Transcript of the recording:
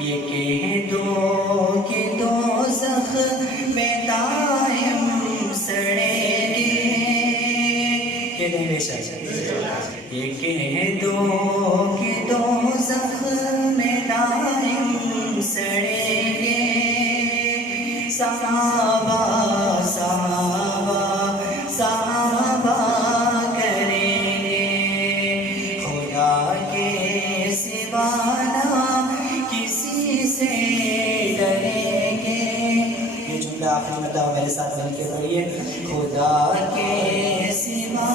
یہ کہہ دو کہ دوزخ میں دائم سڑیں گے، کہ نہیں بے شک؟ یہ کہہ دو کہ دوزخ میں دائم سڑیں گے، صحابہ صحابہ صحابہ کریں گے، خدا کے سوا نہ کسی سے ڈریں گے۔ یہ جملہ آخری مطلب میرے ساتھ مل کے پڑھیے، خدا کے سوا